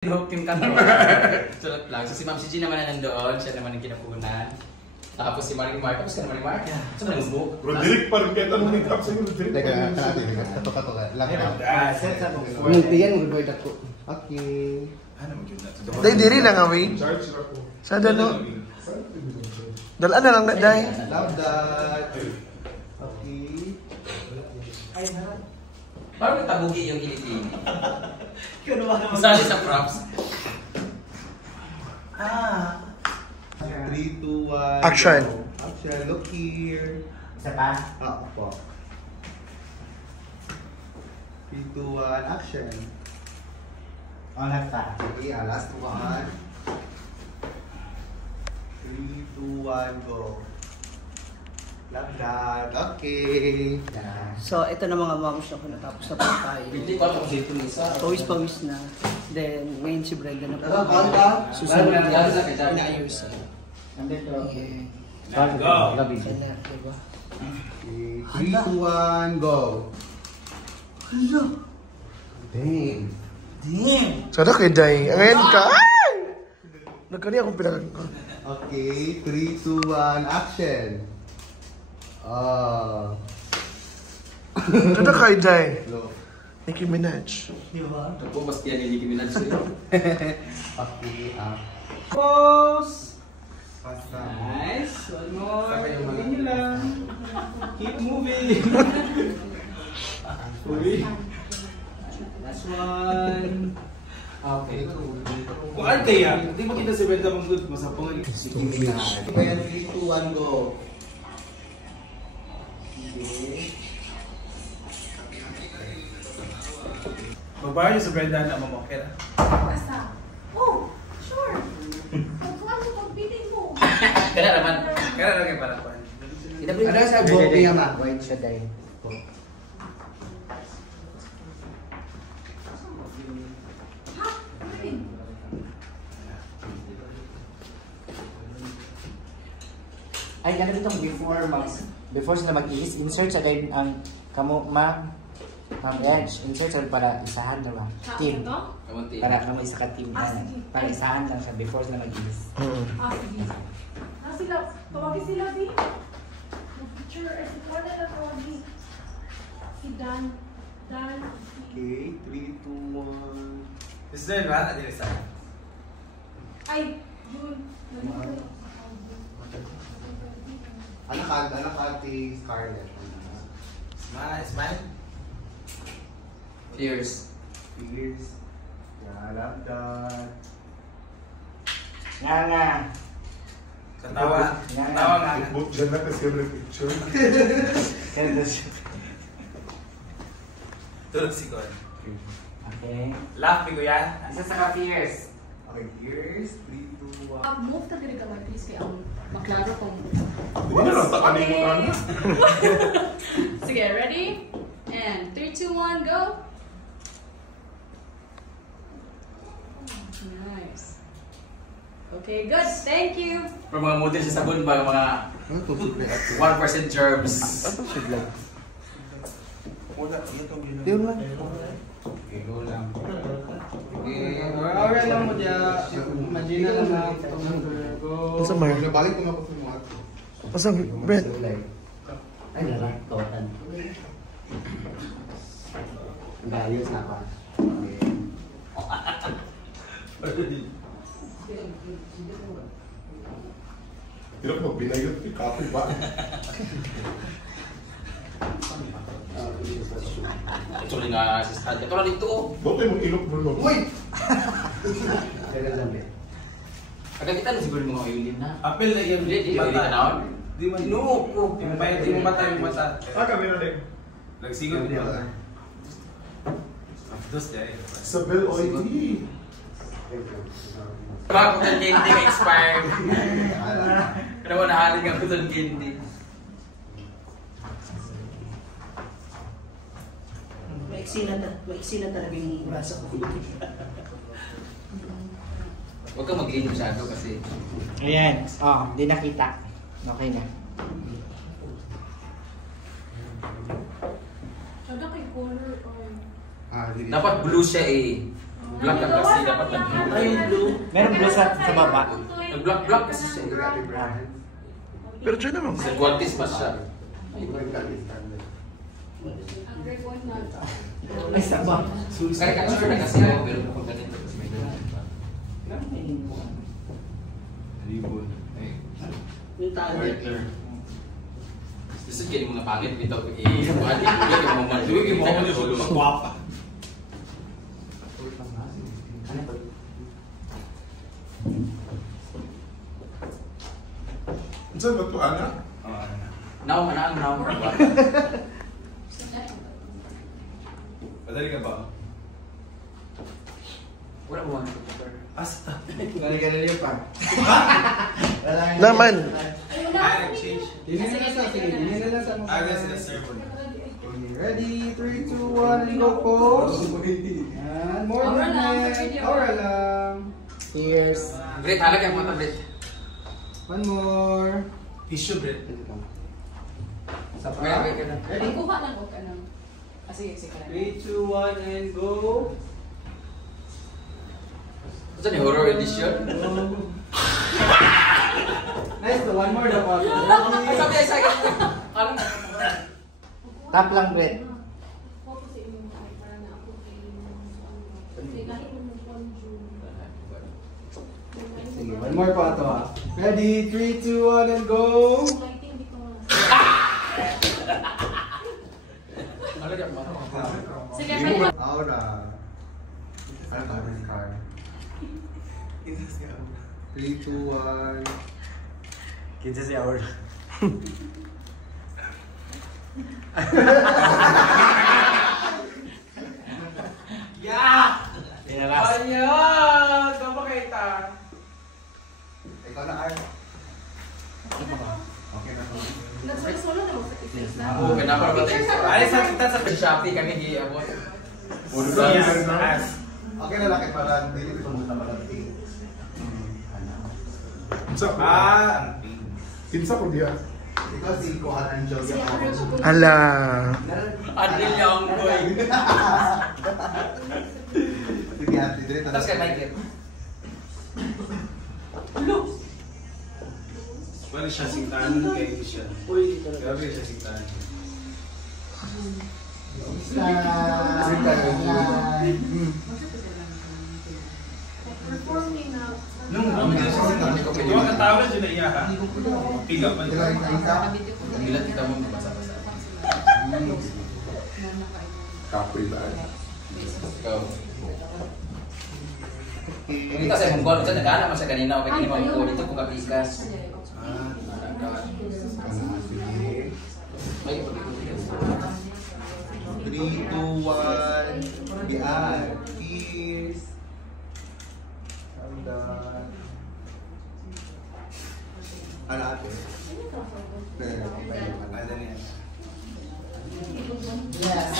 Hope team ka to. Sulat lang. So si Ma'am Gigi naman na nandoon. Siya naman ang kinapunan. Tapos si Marimar. Tapos ka na Marimar. So ka nag-book. Roderick pa rin kaya tanong ng top sa'yo, Roderick. Teka, kato-kato ka. Lang ka. Set sa book. Muntiyan, mag-record ako. Okay. Ano mo yun natin? Day, diri lang away. Charge na po. Sa dano. Dalaan na lang na, day. Love that. Okay. Parang tabugi yung initin. Isali sa props. 3, 2, 1. Action. Action. Look here. Isa pa? Ah, po. 3, 2, 1. Action. Lahat pa. Okay, last one. 3, 2, 1, go. Love that. Okay. So, ito na mga moms na kung natapos na po tayo. Hindi ko alam kung dito ni isa. Pawis-pawis na. Then, ngayon si Brenda na po. Susunod na inaayos. Nandito. Okay. Go! Ayan na, diba? Okay, 3, 2, 1, go. Hello! Dang. Damn! Sana kay day. Ngayon ka. Ay! Nagkani akong pinag... Okay, 3, 2, 1, action. Sana kay day. Go. Nicki Minaj. Diba? Ako mas kaya ni Nicki Minaj sa'yo. Okay, Pause! Pasta. Nice. One more. Tingin lang. Keep moving. Uy. Last one. Okay. Kung ano kaya, hindi mo kita si Brenda mong good, masapang Kaya 3, 2, 1, go. Okay. Magbayad niyo sa Brenda na mamokera. Basta. Oh, sure. Magkuhan mo pag-biting mo. Kaya naman. Kaya lang kayo para pa. Ada sa buhok niya ma. White siya dahil. Ha? Biting. Ay, ganun itong before sila mag-iis, insert sa din ang kamo ma'am Edge, insert sa para isahan na ba? Team. Ito? Kamunti. Para kamo isa ka team. Ah, sige. Para isahan lang siya before sila mag-iis. Sige. Sila, tawagin sila, di. Picture, si Juan na lang tawagin. Si Dan. Dan. Okay, 3, 2, 1. Is there ba? Adil isa. Ay, Jun. Anak ka Scarlett. Smile, smile. Cheers. Fierce. Yeah, love that. Nga. Sa tawa. Tawa nga. Book dyan na kasi yung picture. Tulog si Kon. Okay. Laugh, bigo yan. Isa sa ka-fierce. Okay, here's 3, 2, 1. Move ka diri ka, please, kaya ang maklaro kung... Hindi na lang takanin mo na. Sige, ready? And 3, 2, 1, go! Nice. Okay, good. Thank you. For mga model sa sabon ba, mga Ano to? 1% germs. Wala, itong gano'n. Yun lang. Okay, go lang. Okay, Alright lang mo dyan. Imagine na lang na. Go. Asa Mar? Nabalik ko na po sa mga. Asa Brett? Ay, lalak. Totan. Gayos na pa. Hirap magbinayot. Kapoy ba? Actually nga, si Stad. Ito lang dito. Ba't kayo mag-ilok mo no? Uy! Agad kita na siguro mga uyulin na. Apel na yung Hindi ka naon. Di man inuupo. Di mo mata yung mata. Kami na din. Nagsigod mo. Dos dyan. Isabel Oiti. Baka kung candy ka expired. Kaya mo nahalig ang kutong candy. Maiksi na talaga yung braso ko. Huwag kang mag-lean masyado kasi. Ayan. Oh, hindi nakita. Okay na. Sada kay color or... Ah, Dapat blue siya eh. Nag-block lang kasi dapat Ay, blue. Meron blue sa baba. Nag-block kasi siya. Pero dyan naman. Sa quantis pa siya. Ay, sa ba? Kaya ka na kasi ako, pero kung ganito. Ribbon. Yung tali. Gusto kaya mga pangit dito. Buhat yung ulit, yung mga maluwig, yung mga maluwig. Magwapa. Saan ba ito, Ana? Now, now. Madali ka ba? Wala mo. Asa? Ganun pa. Naman. Change. Dili na lang sa, sige, dili na lang sa mga. Aga sila servo. Ready, 3, 2, 1, and go pose. And more movement. Aura lang. Cheers. Great, halag yung mga tablet. One more. Tissue bread. Sa Okay, okay, okay. Ready? Kuha lang o ka lang. Sige, sige. 3, 2, 1, and go. Ito ni horror edition. Nice, so one more dapat. Ay, sabi ay sa akin. Alam mo. Tap lang, Brett. Sige, one more pa ito ha. Ready, 3, 2, 1, and go. Halag yung mga. Sige, pwede ba? Aura. Ano ba si Car? 3, 2, 1. Kinsa si Aura. Yeah! Tinalas. Ayan! Kapakita. Ikaw na, Ar. Okay na. Nagsolo-solo na mo sa isa. Oo, pinapara ba tayo? Ay, sa kita sa Shopee kami hiabot. Yes. Okay na lang para dili ko pumunta pala dito. Kinsa ko? Kinsa ko diya? Ikaw si Kuhan Angel. Ala. Adil yung boy. Sige, ate, dito. Tapos kay Michael. Wala siya sintahan kay siya. Uy, grabe siya sintahan. Performing na. Nung Di ba katawag dyan na iya ha? Piga pa dyan. Bilang kita mo mabasa-basa. Kapoy lang. Ikaw. Hindi kasi mong goal. Kasi nag-aala mo siya kanina. Okay, kanina mong goal. Ito kung kapikas. Ay, pag-ikas. 3, 2, 1. Bian. Peace. Done. Ano ate? Ada niya. Yes.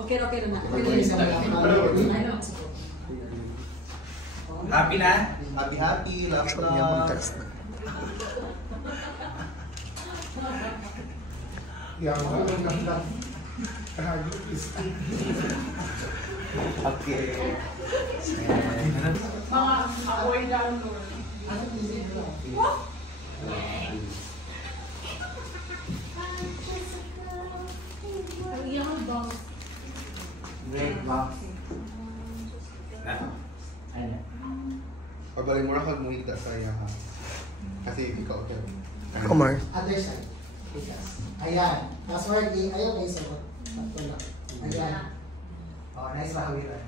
Okay na na. Happy na? Happy, love Sabi niya mag-text. Yang ang ganda. Kahagit is. Okay. Mga ako'y download. Ang iyang box. Great box. Na? Ano? Pabalik mo na kag mo ita sa iya ha. Kasi ikaw ito. Omar. Other side. Ayan. Password, ayaw kayo sa Ayan. Oh, nice mahawiran.